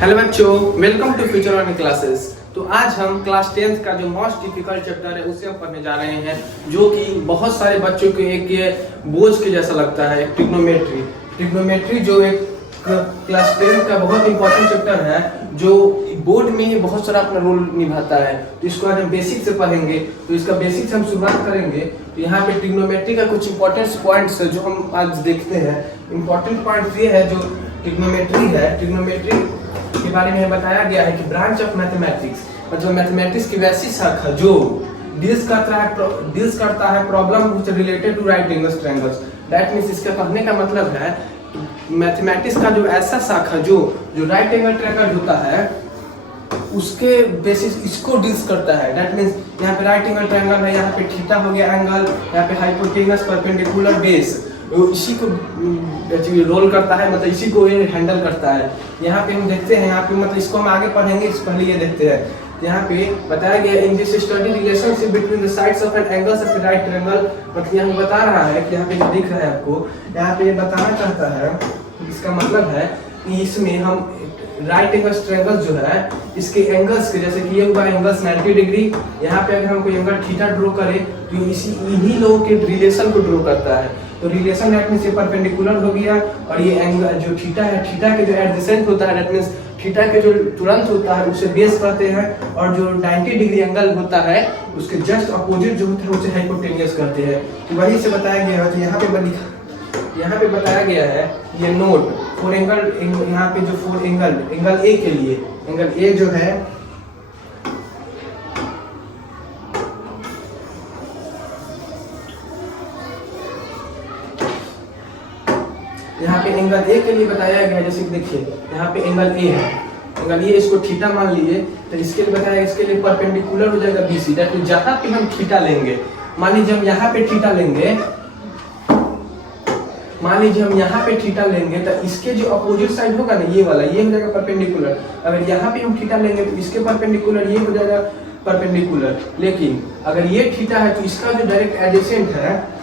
Hello बच्चों, welcome to future learning classes. तो आज हम क्लास 10th का जो मोस्ट डिफिकल्ट चैप्टर है उसे हम पढ़ने जा रहे हैं, जो कि बहुत सारे बच्चों को एक ये बोझ के जैसा लगता है। ट्रिग्नोमेट्री जो एक क्लास 10th का बहुत इंपॉर्टेंट चैप्टर है, जो बोर्ड में बहुत सारा अपना रोल निभाता है। तो इसको आज हम बेसिक से पढ़ेंगे। तो इसका बेसिक से हम शुरुआत करेंगे। तो यहाँ पे ट्रिग्नोमेट्री का कुछ इंपॉर्टेंट पॉइंट्स है जो हम आज देखते हैं। इंपॉर्टेंट पॉइंट ये है जो ट्रिग्नोमेट्री है। ट्रिग्नोमेट्री के बारे में बताया गया है कि ब्रांच ऑफ मैथमेटिक्स, मतलब मैथमेटिक्स की वैसी शाखा जो डील्स करता है problem which related to right angles triangles. That means इसका कहने का मतलब है मैथमेटिक्स का जो ऐसा शाखा जो राइट एंगल ट्रायंगल होता है उसके बेसिस इसको डील्स करता है। दैट मींस यहाँ पे राइट एंगल ट्रायंगल है, यहाँ पे थीटा हो गया एंगल, यहाँ पे हाइपोटेनस परपेंडिकुलर बेस, इसी को रोल करता है, मतलब इसी को ये हैंडल करता है। यहाँ पे हम देखते हैं, यहाँ पे मतलब इसको हम आगे पढ़ेंगे, इससे पहले ये देखते हैं। यहाँ पे बताया गया in this study relationship between the sides of an angles of right triangle. मतलब यहाँ बता रहा है कि यहाँ पे जो दिख रहा है आपको, यहाँ पे ये बताना चाहता है, इसका मतलब है कि इसमें हम राइट एंगल्स ट्रायंगल जो है इसके एंगल्स के, जैसे कि ये हुआ एंगल्स 90 डिग्री, यहाँ पे अगर हम कोई एंगल थीटा ड्रॉ करें तो इन्हीं लोगों के रिलेशन को ड्रॉ करता है। तो रिलेशन दैट मींस ये परपेंडिकुलर हो गया, और ये एंगल जो थीटा है, थीटा के जो एडजेसेंट होता है, दैट मींस थीटा के जो तुरंत होता है उसे बेस कहते हैं, और जो 90 डिग्री एंगल होता है उसके जस्ट अपोजिट जो होता है उसे हाइपोटेन्यूस कहते हैं। तो वही से बताया गया है। तो यहाँ पे बताया गया है ये नोट फोर एंगल, यहाँ पे जो फोर एंगल ए के लिए, एंगल ए जो है यहाँ पे एंगल ए के लिए बताया गया है। जैसे कि देखिए यहाँ पे एंगल ए है, एंगल ए, इसको थीटा मान लिए, तो इसके लिए बताया, इसके लिए परपेंडिकुलर हो जाएगा बीसी। दैट मींस जहाँ पे हम थीटा लेंगे, मान लीजिए हम यहाँ पे थीटा लेंगे, तो इसके जो अपोजिट साइड होगा ना, ये वाला, ये हो जाएगा परपेंडिकुलर। अगर यहाँ पे हम थीटा लेंगे तो इसके परपेंडिकुलर ये हो जाएगा परपेंडिकुलर। लेकिन अगर ये थीटा है तो इसका जो डायरेक्ट एडजेसेंट है,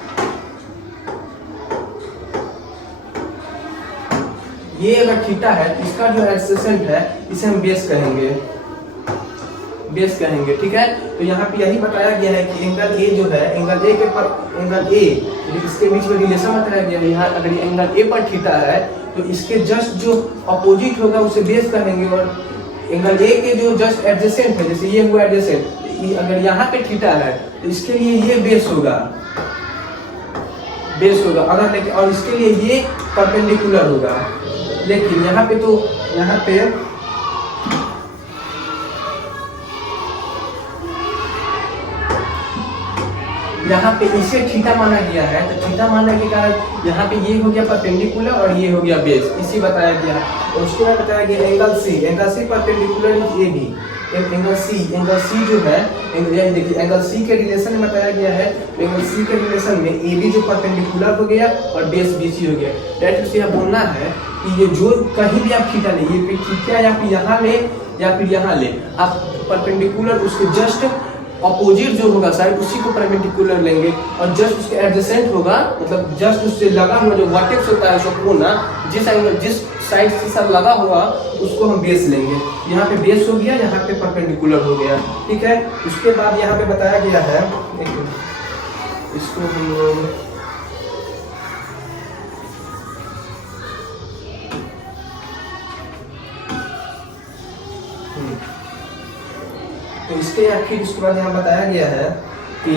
ये अगर थीटा है तो इसका जो एडजेसेंट है इसे हम बेस कहेंगे, ठीक है। तो यहाँ पे यही बताया गया है कि एंगल ए जो है, एंगल ए इसके बीच में रिलेशन बताया गया है। यहाँ अगर ये एंगल ए पर थीटा है तो इसके जस्ट जो अपोजिट होगा उसे बेस कहेंगे, और एंगल ए के जो जस्ट एडजेसेंट है, जैसे ये हुआ एडजेसेंट, अगर यहाँ पे थीटा है तो इसके लिए ये बेस होगा अगर, लेकिन और इसके लिए ये परपेंडिकुलर होगा। लेकिन यहाँ पे इसे थीटा माना गया है। तो थीटा मानने के कारण यहाँ पे ये हो गया परपेंडिकुलर और ये हो गया बेस, इसी बताया गया। और उसके बाद बताया गया angle C perpendicular A B. Angle C जो है, देखिए एंगल सी के रिलेशन में बताया गया है। एंगल सी के रिलेशन में ए बी जो परपेंडिकुलर हो गया और बेस बीसी हो गया। दैट मींस यह बोलना है कि ये जो कहीं भी आप थीटा ले, ये थीटा या फिर यहाँ ले या फिर यहाँ ले, आप परपेंडिकुलर उसके जस्ट अपोजिट जो होगा साइड उसी को परपेंडिकुलर लेंगे, और जस्ट उसके एडजेसेंट होगा, मतलब जस्ट उससे लगा हुआ जो वर्टेक्स होता है, उसका कोना जिस साइड से सब लगा हुआ उसको हम बेस लेंगे। यहाँ पे बेस हो गया, यहाँ पे परपेंडिकुलर हो गया, ठीक है। उसके बाद यहाँ पे बताया गया है, इसको हम लोग तो इसके आखिर उसके बाद यहाँ बताया गया है कि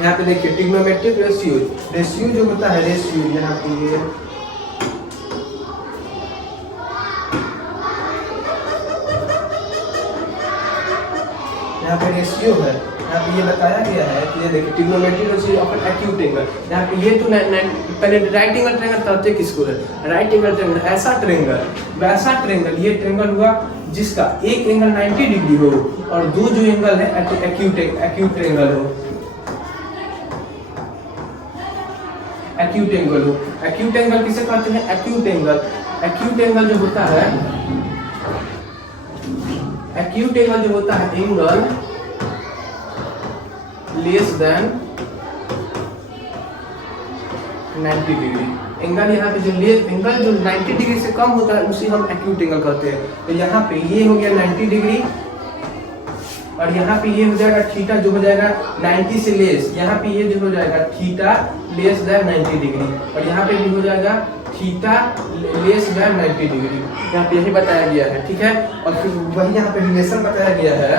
यहाँ पे देखिए ट्रिग्नोमेट्रिक रेशियो जो होता है, यहाँ पे रेशियो है। यहाँ पे ये बताया गया है कि ये देखिए trigonometric ratio of an acute angle. यहाँ पे ये तो पहले राइट एंगल ट्रायंगल कहते किसको है, राइट एंगल ट्रायंगल, ऐसा ट्रायंगल, वैसा ट्रायंगल, ये ट्रायंगल हुआ जिसका एक एंगल 90 डिग्री हो और दो जो एंगल है एक्यूट ट्रायंगल हो। एक्यूट एंगल किसे कहते हैं, एक्यूट एंगल जो होता है, angle less than 90 degree, angle यहाँ पे जो एंगल जो 90 डिग्री से कम होता है उसी हम एक्यूट एंगल कहते हैं। तो यहाँ पे ये हो गया 90 डिग्री और यहाँ पे ये हो जाएगा थीटा जो हो जाएगा 90 से लेस, यहाँ पे ये जो हो जाएगा थीटा लेस दैन 90 डिग्री और यहाँ पे भी हो जाएगा थीटा लेस दैन 90 डिग्री। यहाँ पे यही बताया गया है, ठीक है। और फिर वही यहाँ पे रिलेशन बताया गया है।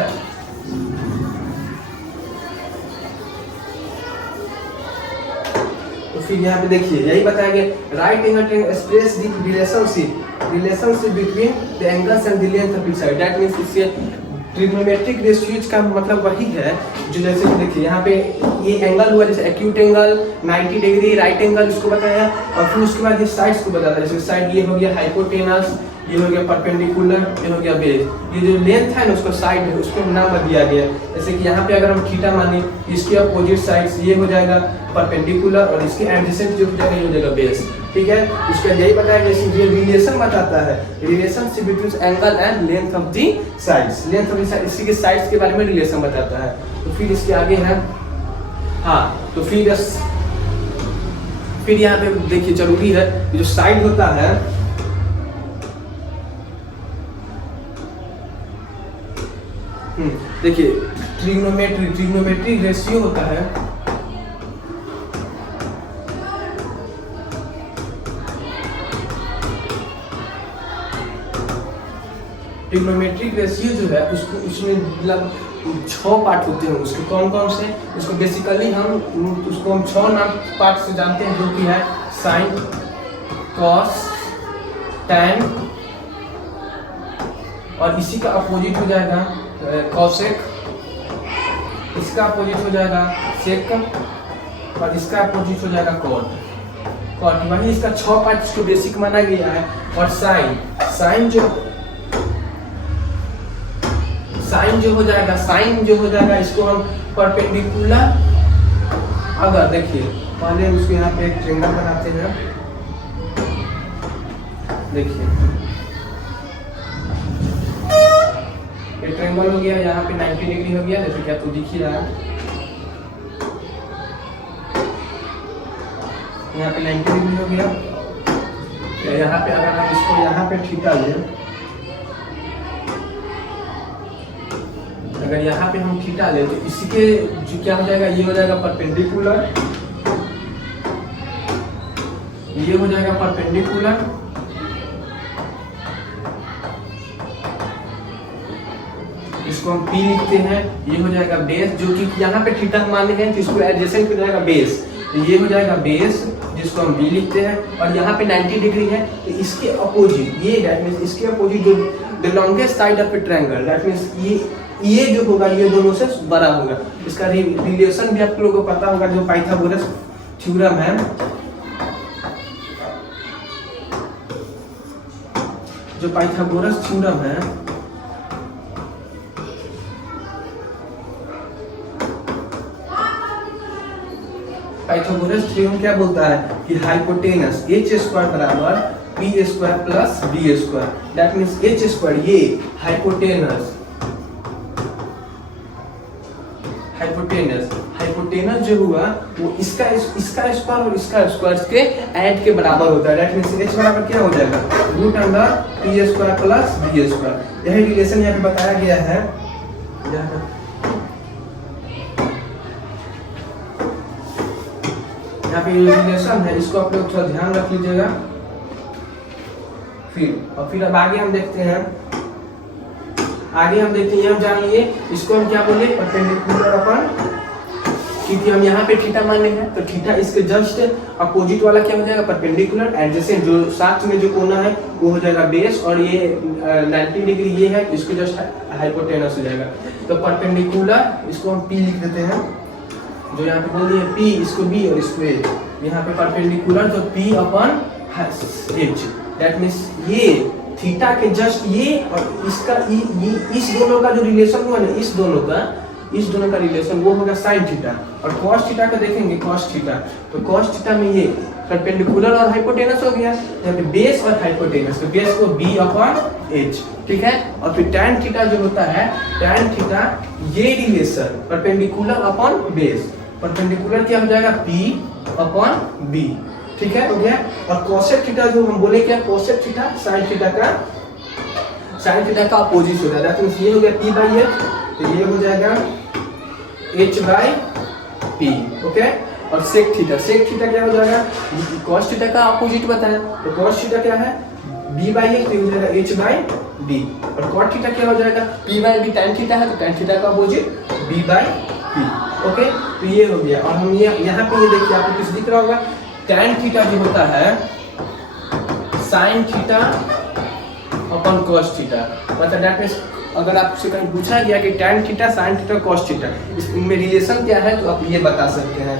तो फिर यहाँ पे देखिए यही बताया गया, right angle triangle express the relationship between the angles and the length of each side. That means इससे ट्रिग्नोमेट्रिक रेशियोज का मतलब वही है जो जैसे देखिए यहाँ पे ये एंगल हुआ जैसे acute angle 90 degree, right angle इसको बताया और फिर उसके बाद ये साइड्स को बताता है। जैसे साइड ये हो गया हाइपोटेनस, ये हो गया परपेंडिकुलर, ये हो गया बेस। ये जो लेंथ है ना उसको साइड है उसको नाम दिया गया। जैसे कि यहाँ पे अगर हम थीटा माने इसके अपोजिट साइड्स ये हो जाएगा परपेंडिकुलर और इसके एडजेसेंट जो हो जाएगा ये हो जाएगा बेस, ठीक है। इसका यही बताया गया जो रिलेशन बताता है, relationship between angle and length of the sides, length of the side, इसी के साइड्स के बारे में रिलेशन बताता है। तो फिर इसके आगे है हाँ, तो फिर यहाँ पे देखिए जरूरी है जो साइड होता है देखिए ट्रिग्नोमेट्रिक रेशियो होता है ट्रिग्नोमेट्रिक रेशियो जो है उसको उसमें मतलब 6 पार्ट होते हैं उसके। कौन कौन से? उसको बेसिकली उसको हम 6 नाम पार्ट से जानते हैं जो कि है साइन, कॉस, टैन और इसी का अपोजिट हो जाएगा कॉसेक, इसका अपोजिट हो जाएगा सेक और इसका अपोजिट हो जाएगा कॉट। वही इसका 6 पार्ट इसको बेसिक माना गया है। और साइन जो हो जाएगा इसको हम परपेंडिकुलर, अगर देखिए पहले उसको यहाँ पे एक ट्रायंगल बनाते हैं, देखिए ये ट्रायंगल हो गया, यहाँ पे 90 डिग्री हो गया जैसे कि आपको दिख ही रहा है, यहाँ पे 90 डिग्री हो गया। यहाँ पे अगर हम इसको यहाँ पे थीटा लें, अगर यहाँ पे हम थीटा लें तो इसके जो क्या हो जाएगा, ये हो जाएगा परपेंडिकुलर, ये हो जाएगा परपेंडिकुलर, इसको हम P लिखते हैं, ये हो जाएगा बेस जो कि यहाँ पे थीटा माने हैं तो इसको एडजेसेंट हो जाएगा बेस, तो ये हो जाएगा बेस जिसको हम B लिखते हैं। और यहाँ पे 90 डिग्री है तो इसके अपोजिट ये दैट मींस इसके अपोजिट जो the longest side of A triangle, that means ये जो होगा ये दोनों से बड़ा होगा। इसका रिलेशन भी आप लोगों को पता होगा जो पाइथागोरस थ्योरम है, जो पाइथागोरस थ्योरम है पाइथागोरस थ्योरम क्या बोलता है कि हाइपोटेनस h² बराबर p² plus b², that means h² ये हाइपोटेनस जो हुआ वो इसका स्क्वायर और इसका स्क्वायर के ऐड के बराबर होता है। दैट मींस h बराबर क्या हो जाएगा √p² प्लस b²। यही रिलेशन यहाँ पे बताया गया है। यहाँ पे रिलेशन है, इसको आप लोग थोड़ा ध्यान रख लीजिएगा। फिर अब आगे हम देखते हैं, यहाँ जान लिए इसको हम क्या बोले परपेंडिकुलर अपन, क्योंकि हम यहाँ पे थीटा मान लेंगे तो थीटा इसके जस्ट अपोजिट वाला क्या हो जाएगा परपेंडिकुलर, एडजेसेंट जो साथ में जो कोना है वो हो जाएगा बेस और ये 90 डिग्री ये है इसको जस्ट हाइपोटेनस हो जाएगा। तो परपेंडिकुलर इसको हम P लिख देते हैं, जो यहाँ पे बोल दिए P, इसको B और इसको A। यहाँ पे परपेंडिकुलर तो P upon H, that means ये थीटा के जस्ट ये और इसका ये इस दोनों का जो रिलेशन हुआ ना, इस दोनों का रिलेशन वो होगा साइन थीटा। और कॉस थीटा का देखेंगे कॉस थीटा, तो कॉस थीटा में ये परपेंडिकुलर और हाइपोटेनस हो गया, यहाँ पे बेस और हाइपोटेनस, तो बेस को B अपॉन H, ठीक है। और फिर टैन थीटा जो होता है, टैन थीटा ये relation perpendicular upon base, perpendicular क्या हो जाएगा P अपॉन B, ठीक है, हो गया। और कोसेक थीटा जो हम बोले क्या, कोसेक थीटा साइन थीटा का अपोजिट होता है। दैट मींस ये हो गया p बाई h, तो ये हो जाएगा h बाई p, ओके। और सेक थीटा क्या हो जाएगा, cos थीटा का अपोजिट बताया, तो cos थीटा क्या है b बाई h, तो हो जाएगा h बाई b। और cot थीटा क्या हो जाएगा p by b, tan theta है तो tan थीटा का opposite b by p, okay. तो ये हो गया। और हम ये यहाँ पे ये देखिए आपको कुछ दिख रहा होगा, tan थीटा जो होता है sin theta upon cos theta, मतलब दैट मींस अगर आपसे कहीं पूछा गया कि tan theta sin theta cos theta इसमें रिलेशन क्या है, तो आप ये बता सकते हैं।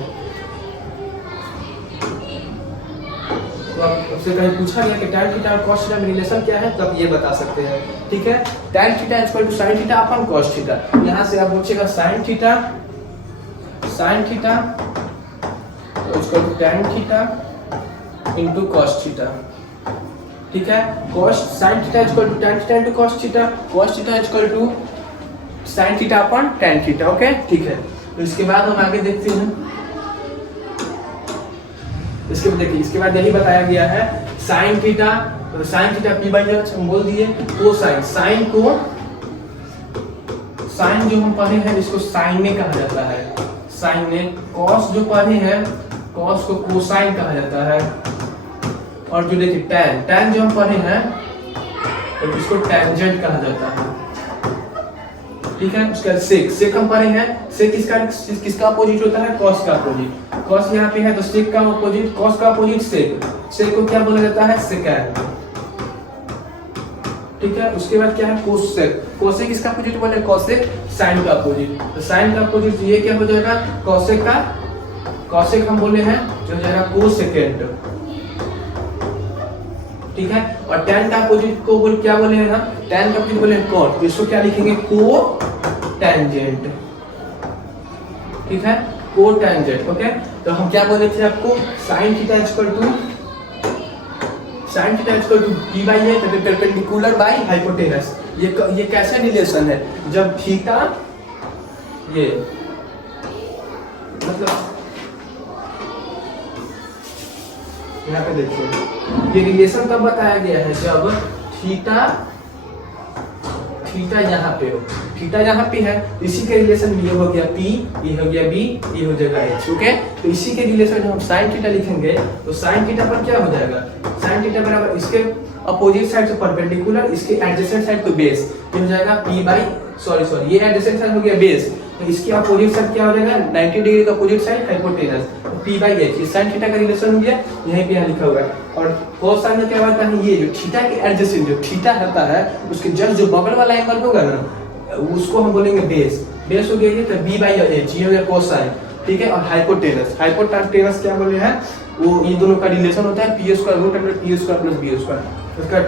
तो आपसे कहीं पूछा गया कि tan थीटा और cos थीटा में रिलेशन क्या है, तो आप ये बता सकते हैं, ठीक है। tan theta equal to sin theta upon cos theta, यहाँ से आप पूछेगा sin थीटा तो equal to tan theta into cos theta, ठीक है। cos sin theta equal to tan theta into cos theta, cos theta equal to sin theta upon tan theta, okay, ठीक है। तो इसके बाद हम आगे देखते हैं। इसके बाद देखिए, इसके बाद यही बताया गया है sin थीटा, तो sin theta p by h हम बोल दिए, कोसाइन साइन को साइन जो हम पढ़े हैं इसको साइने कहा जाता है, साइने। cos जो पढ़े हैं cos को कोसाइन कहा जाता है। और जो देखिए tan जो हम पढ़े हैं तो इसको टेंजेंट कहा जाता है, ठीक है। उसका सेक हम पढ़े हैं, सेक किसका अपोजिट होता है, cos का अपोजिट। cos यहाँ पे है तो सेक का अपोजिट, cos का अपोजिट सेक को क्या बोला जाता है, सेकेंड, ठीक है। उसके बाद क्या है, कोसेक किसका अपोजिट बोले, कोसेक साइन का अपोजिट, तो साइन का अपोजिट ये क्या हो जाएगा, कोसेक हम बोले हैं जो हो जाएगा कोसेकेंट, ठीक है। और tan का अपोजिट को क्या बोले हैं हम, tan का अपोजिट बोले cot, तो इसको क्या लिखेंगे, कोटेंजेंट, ठीक है, कोटेंजेंट, ओके। तो हम क्या बोले थे आपको, sin theta equal to p by h perpendicular by hypotenuse. ये कैसे रिलेशन है, जब थीटा ये मतलब यहाँ पे देखिए ये रिलेशन कब बताया गया है, जब थीटा यहाँ पे हो, थीटा यहाँ पे है, इसी के रिलेशन में ये हो गया p, ये हो गया b, ये हो जाएगा h, ओके। तो इसी के रिलेशन जब हम sin थीटा लिखेंगे तो sin थीटा पर क्या हो जाएगा, sin थीटा बराबर इसके अपोजिट साइड से परपेंडिकुलर, इसके एडजेसेंट साइड तो बेस, ये हो जाएगा p बाई सॉरी ये एडजेसेंट साइड हो गया बेस, तो इसकी अपोजिट साइड क्या हो जाएगा, 90 डिग्री का अपोजिट साइड हाइपोटेनस, तो p बाई h, ये sin थीटा का रिलेशन हो गया, यहीं पे यहाँ लिखा हुआ है। और cos sin में क्या होता है, ये जो थीटा के एडजेसेंट जो थीटा रहता है उसके जस्ट जो बगल वाला एंगल होगा ना उसको हम बोलेंगे बेस हो गया ये, तो b बाई h ये हो गया cos sin, ठीक है। और हाइपोटेनस क्या बोले हैं, वो इन दोनों का रिलेशन होता है p square root under p square plus b square. उसका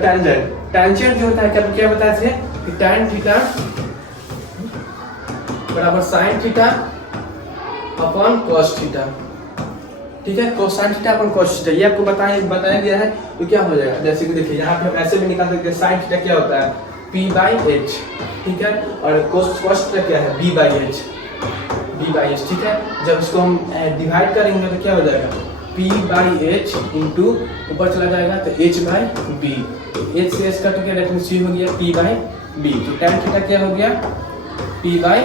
टेंजेंट जो होता है क्या बताया थे कि tan थीटा बराबर sin theta upon cos theta, ठीक है। cosine theta upon cos theta ये आपको बताया गया है, तो क्या हो जाएगा, जैसे कि देखिए यहाँ पे हम ऐसे भी निकाल सकते हैं, sin थीटा क्या होता है p बाई h, ठीक है। और cos थीटा क्या है b बाई h, ठीक है। जब इसको हम डिवाइड करेंगे तो क्या हो जाएगा p बाई h इंटू ऊपर चला जाएगा तो h बाई b, h से h कट गया, दैट मींस ये हो गया p बाई b, तो tan थीटा क्या हो गया p बाई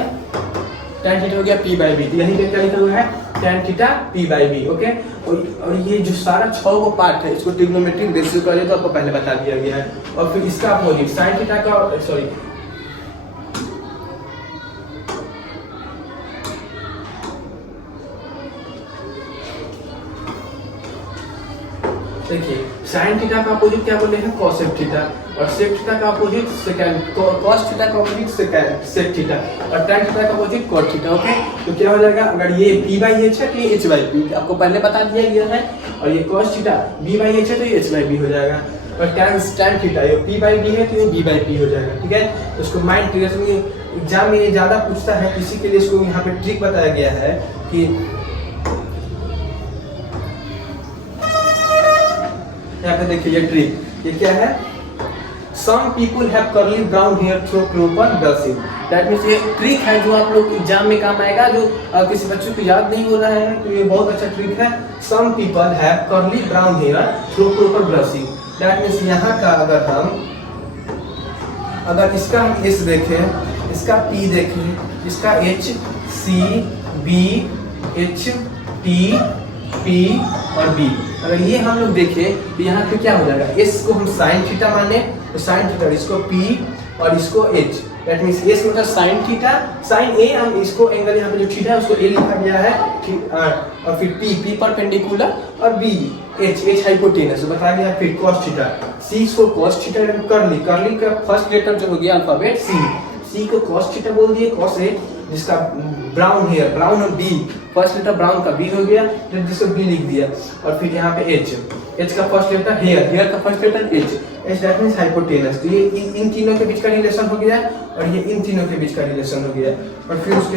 b, तो यही पे क्या लिखा हुआ है tan theta p by b, okay. और ये जो सारा 6 को पार्ट है इसको ट्रिग्नोमेट्रिक रेशियो का तो आपको पहले बता दिया गया है। और फिर इसका अपोजिट sin थीटा का सॉरी देखिए sin थीटा का अपोजिट क्या बोले हैं, cosec थीटा, और sec थीटा का अपोजिट सेकंड, cos थीटा का अपोजिट सेकंड sec थीटा, और tan थीटा का अपोजिट cot थीटा, ओके। तो क्या हो जाएगा, अगर ये p बाई h है तो ये h बाई p, आपको पहले बता दिया गया है। और ये cos theta b by h है तो ये h बाई b हो जाएगा, और tan थीटा ये p बाई b है तो ये b बाई p हो जाएगा, ठीक है। तो इसको माइंड ट्रिगर में एग्जाम में ये ज्यादा पूछता है, किसी के लिए इसको यहाँ पे ट्रिक बताया गया है कि यहाँ पे देखिए ये ट्रिक, ये क्या है, Some people have curly brown hair through proper brushing. That means ये ट्रिक है जो आप लोग एग्जाम में काम आएगा, जो किसी बच्चों को याद नहीं हो रहा है तो ये बहुत अच्छा ट्रिक है. Some people have curly brown hair through proper brushing. That means यहाँ का अगर इसका हम S देखें, इसका P देखें, इसका H, C, B, H, T, P और B, अगर ये हम लोग देखें तो यहाँ पे क्या हो जाएगा, S को हम साइन थीटा माने तो साइन थीटा, इसको P और इसको H. दैट मीन्स S मतलब साइन थीटा, साइन A, हम इसको एंगल यहाँ पे जो थीटा है उसको A लिखा गया है, और फिर P परपेंडिकुलर और B H हाइपोटेनस बताया गया है. फिर cos थीटा, C इसको cos थीटा, कर्ली का फर्स्ट लेटर जो हो गया अल्फाबेट C को cos थीटा बोल दिए, cos A, जिसका ब्राउन हेयर, ब्राउन और B, फर्स्ट लेटर ब्राउन का B हो गया, जिसको B लिख दिया. और फिर यहाँ पे H का फर्स्ट लेटर हेयर का first letter H that means hypotenuse. तो ये इन तीनों के बीच का रिलेशन हो गया और ये इन तीनों के बीच का रिलेशन हो गया. और फिर उसके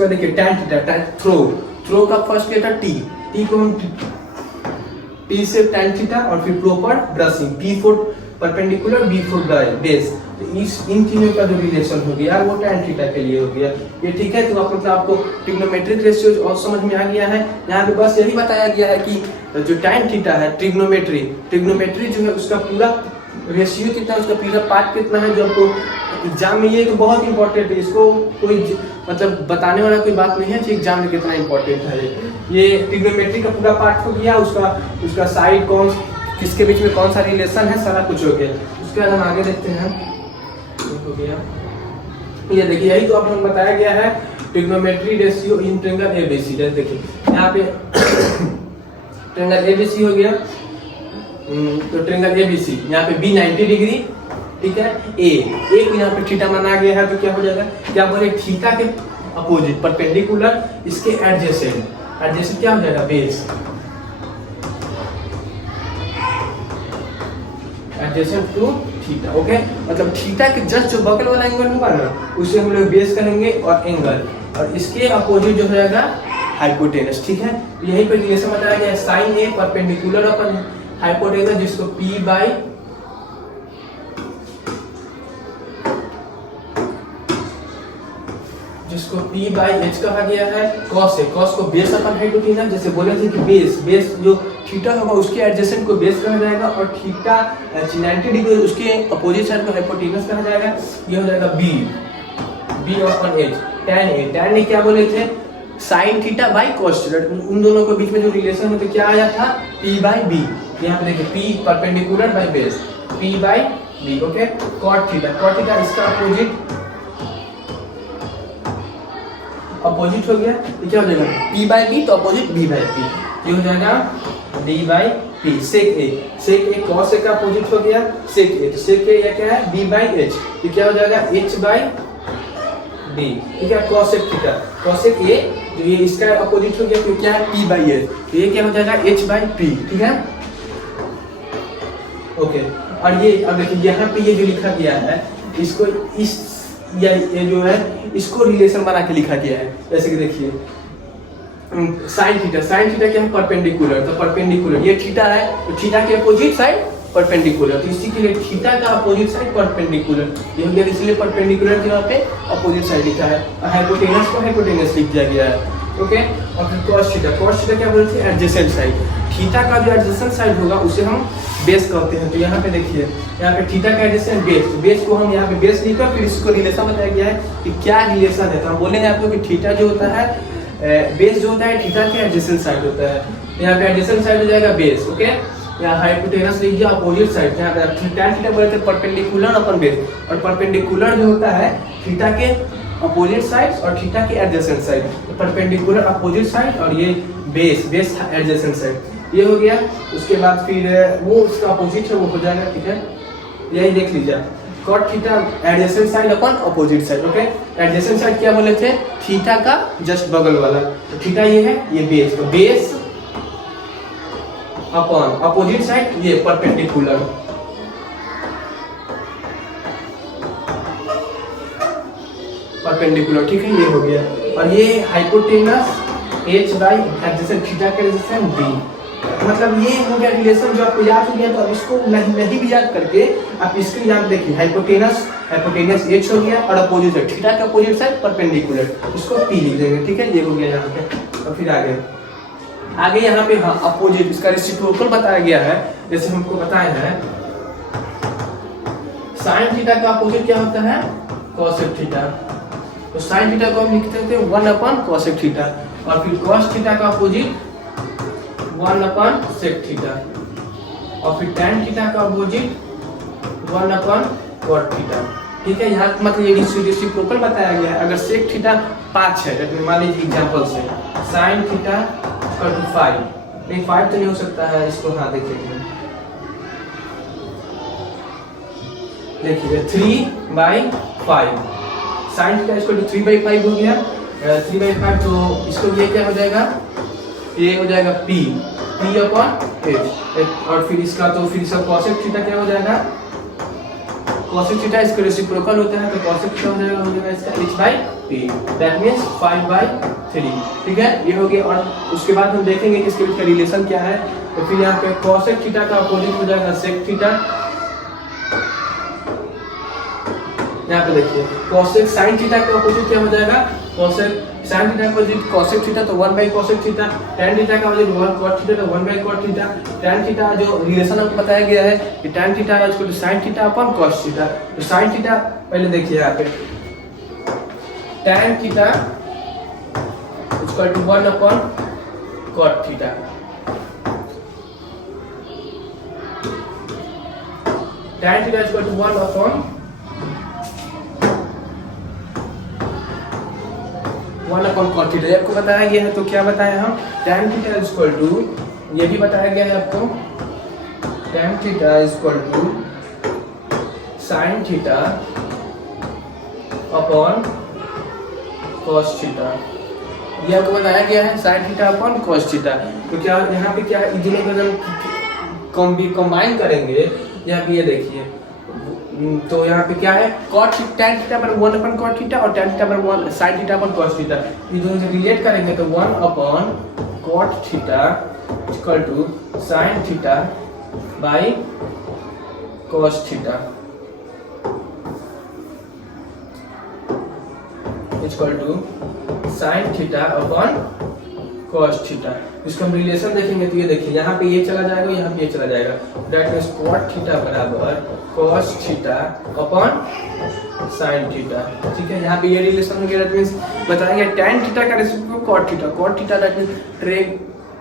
बाद देखिए tan थीटा, थ्रो का फर्स्ट लेटर T को हम T से tan थीटा और फिर proper brushing, P for perpendicular, B for base. तो इन तीनों का जो रिलेशन हो गया वो tan थीटा के लिए हो गया. ये ठीक है. तो आपको ट्रिग्नोमेट्रिक रेशियो और समझ में आ गया है. यहाँ पे बस यही बताया गया है कि जो tan थीटा है, ट्रिग्नोमेट्री जो है उसका पूरा रेशियो कितना है, उसका पूरा पार्ट कितना है, जो आपको एग्जाम में ये तो बहुत इंपॉर्टेंट है. इसको कोई मतलब बताने वाला कोई बात नहीं है कि एग्जाम में कितना इंपॉर्टेंट है. ये ट्रिग्नोमेट्री का पूरा पार्ट हो गया, उसका साइड कौन, किसके बीच में कौन सा रिलेशन है, सारा कुछ हो गया. उसके बाद हम आगे देखते हैं. हो गया ये देखिए, यही तो आप लोगों को बताया गया है trigonometry ratio in triangle ABC. देखिए यहाँ पे ट्रायंगल एबीसी हो गया. तो ट्रायंगल एबीसी यहाँ पे बी 90 डिग्री, ठीक है. ए को यहाँ पे थीटा माना गया है, तो क्या हो जाएगा, क्या बोले, थीटा के अपोजिट परपेंडिकुलर, इसके एडजेसेंट क्या हो जाएगा, base. Adjacent to theta. Okay, मतलब थीटा के जस्ट जो बगल वाला एंगल होगा ना उसे हम लोग बेस करेंगे और एंगल, और इसके अपोजिट जो हो जाएगा हाइपोटेनस. ठीक है. यहीं पे रिलेशन बताया गया है, साइन ए परपेंडिकुलर अपन हाइपोटेनस, जिसको P बाई H कहा गया है. कॉस को बेस अपन हाइपोटेनस, जैसे बोले थे कि बेस जो थीटा होगा उसके एडजेसेंट को बेस कहा जाएगा, और थीटा 90 डिग्री उसके अपोजिट साइड को हाइपोटेनस कहा जाएगा. ये हो जाएगा B upon H. tan A क्या बोले थे, sine theta by cos theta. उन दोनों के बीच में जो रिलेशन है तो क्या आया था, P बाई B. यहाँ पे देखिए P perpendicular by base, P by B. Okay. cot theta इसका अपोजिट हो गया. ये क्या हो जाएगा, P बाई B, तो अपोजिट B बाई P. ये हो जाएगा D by P. Sec A cos A का अपोजिट हो गया सेक A. तो सेक A क्या है, B बाई H. ये क्या हो जाएगा, H बाई B. ठीक है. cosec A जो ये इसका अपोजिट हो गया, तो क्या है, P बाई H. तो ये क्या हो जाएगा, H बाई P. ठीक है. ओके. और ये अब देखिए यहाँ पे ये जो लिखा गया है, इसको ये जो है इसको रिलेशन बना के लिखा गया है. जैसे कि देखिए साइन थीटा क्या है, परपेंडिकुलर. तो परपेंडिकुलर ये थीटा है, तो थीटा के अपोजिट साइड परपेंडिकुलर, तो इसी के लिए थीटा का अपोजिट साइड परपेंडिकुलर. ये हो गया, इसलिए परपेंडिकुलर के यहाँ पे अपोजिट साइड लिखा है. हाइपोटेनस को हाइपोटेनस लिख दिया गया है. ओके. और फिर cos थीटा क्या बोलते हैं, एडजेसेंट साइड. थीटा का जो एडजेसेंट साइड होगा उसे हम बेस कहते हैं. तो यहाँ पे देखिए, यहाँ पे थीटा का एडजेसेंट बेस को हम यहाँ पे बेस लिखकर फिर इसको रिलेशन बताया गया है कि क्या रिलेशन है. तो हम बोलेंगे आपको कि थीटा जो होता है, बेस जो होता है थीटा के एडजेसेंट साइड होता है. यहाँ पे एडजेसेंट साइड हो जाएगा बेस. ओके. यहाँ हाइपोटेनस लिख दिया अपोजिट साइड. यहाँ पे tan थीटा बोलते हैं परपेंडिकुलर अपन बेस, और परपेंडिकुलर जो होता है थीटा के अपोजिट साइड और थीटा के adjacent side. Perpendicular opposite side और ये बेस एडजेसेंट साइड. ये हो गया. उसके बाद फिर वो उसका अपोजिट है वो हो जाएगा. ठीक है. यही देख लीजिए, cot थीटा एडजेसेंट साइड अपन opposite side. Okay. Adjacent side क्या बोले थे, थीटा का जस्ट बगल वाला. तो थीटा ये है, ये बेस. तो बेस अपॉन अपोजिट साइड ये परपेंडिकुलर. ठीक है. ये हो गया. और ये hypotenuse H by adjacent theta के एडजेसेंट B. मतलब ये हो गया रिलेशन जो आपको याद हो गया। तो अब इसको नहीं भी याद करके आप इसके एग्जाम देखिए, हाइपोटेनस एच हो गया और अपोजिट साइड थीटा का अपोजिट साइड परपेंडिकुलर, इसको पी लिख देंगे, ठीक है। ये हो गया यहाँ पे। और फिर आगे यहाँ पे हाँ अपोजिट, इसका रेसिप्रोकल बताया गया है। जैसे हमको बताया है साइन थीटा का अपोजिट क्या होता है, कोसेक थीटा। तो साइन थीटा को हम लिखते थे 1 कोसेक थीटा, और फिर cos थीटा का अपोजिट 1 sec थीटा, और फिर tan थीटा का अपोजिट 1 cot थीटा, ठीक है। यहाँ मतलब ये रेसिप्रोकल बताया गया है। अगर sec थीटा 5 है, जैसे मान लीजिए एग्जांपल से sin थीटा का 5, नहीं 5 तो नहीं हो सकता है, इसको हाँ देखिए 3/5 sin थीटा इसको 3/5 हो गया, 3/5। तो इसको ये क्या हो जाएगा, ये हो जाएगा p h, और फिर इसका तो फिर इसका cosec थीटा क्या हो जाएगा, cosec थीटा इसका रेसिप्रोकल होता है, तो cosec थीटा हो जाएगा इसका h/p, दैट मींस 5/3, ठीक है। ये हो गया। और उसके बाद हम देखेंगे कि इसके बीच का रिलेशन क्या है। तो फिर यहाँ पे cosec थीटा का अपोजिट हो जाएगा sec थीटा। यहाँ पे देखिए cosec sin थीटा का अपोजिट क्या हो जाएगा, cosec sin थीटा का अपोजिट cosec थीटा, तो 1/cosec थीटा। tan थीटा का अपोजिट 1 cot थीटा, तो 1/cot थीटा। tan थीटा जो रिलेशन हमको बताया गया है कि tan theta is equal to sin theta upon cos theta. तो sin थीटा पहले देखिए यहाँ पे tan theta is equal to 1 upon cot theta. tan theta is equal to 1 upon 1 cot theta आपको बताया गया है। तो क्या बताया हम, tan theta is equal to, ये भी बताया गया है आपको, tan theta is equal to sin theta upon cos theta, ये आपको बताया गया है, sin theta upon cos theta. तो क्या यहाँ पे क्या दोनों को हम कंबाइन करेंगे, यहाँ पे ये देखिए, तो यहाँ पे क्या है tan थीटा पर 1 अपॉन cot थीटा और tan थीटा पर 1 sin theta upon cos theta, ये दोनों से रिलेट करेंगे तो 1 upon cot theta equal to sin theta by cos theta equal to sin theta upon cos theta. इसका हम रिलेशन देखेंगे तो ये देखिए यहाँ पे ये चला जाएगा, यहाँ पे ये चला जाएगा, दैट मींस cot थीटा बराबर cos theta upon sin theta, ठीक है। यहाँ पे ये रिलेशन हो गया, दैट मींस बताया गया tan थीटा का reciprocal cot theta that means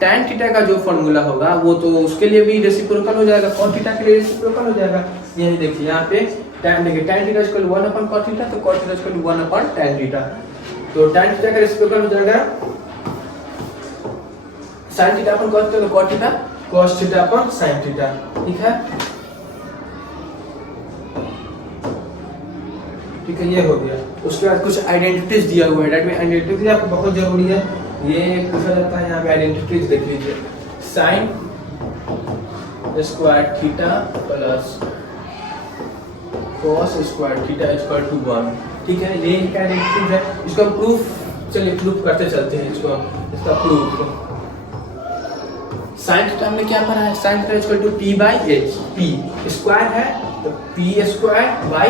tan theta का जो फार्मूला होगा वो तो उसके लिए भी रेसिप्रोकल हो जाएगा, cot थीटा के लिए रेसिप्रोकल हो जाएगा। यही देखिए यहाँ पे tan देखिए tan theta equal 1 upon cot theta, तो cot theta equal 1 upon tan theta, तो tan थीटा का रेसिप्रोकल हो जाएगा sin theta upon cos theta, तो cot theta cos theta upon sin theta, ठीक है। ठीक है, ये हो गया। उसके बाद कुछ आइडेंटिटीज दिया हुआ है, दैट मींस आइडेंटिटी आपको बहुत जरूरी है, ये पूछा जाता है। यहाँ पे आइडेंटिटीज देख लीजिए, sin square theta plus cos square theta equal to 1, ठीक है। ये एक आइडेंटिटीज है, इसको हम प्रूफ, चलिए प्रूफ करते चलते हैं इसको, इसका प्रूफ। sin थीटा हमने क्या पढ़ा है, sin theta equal to p/h, p square है तो p square by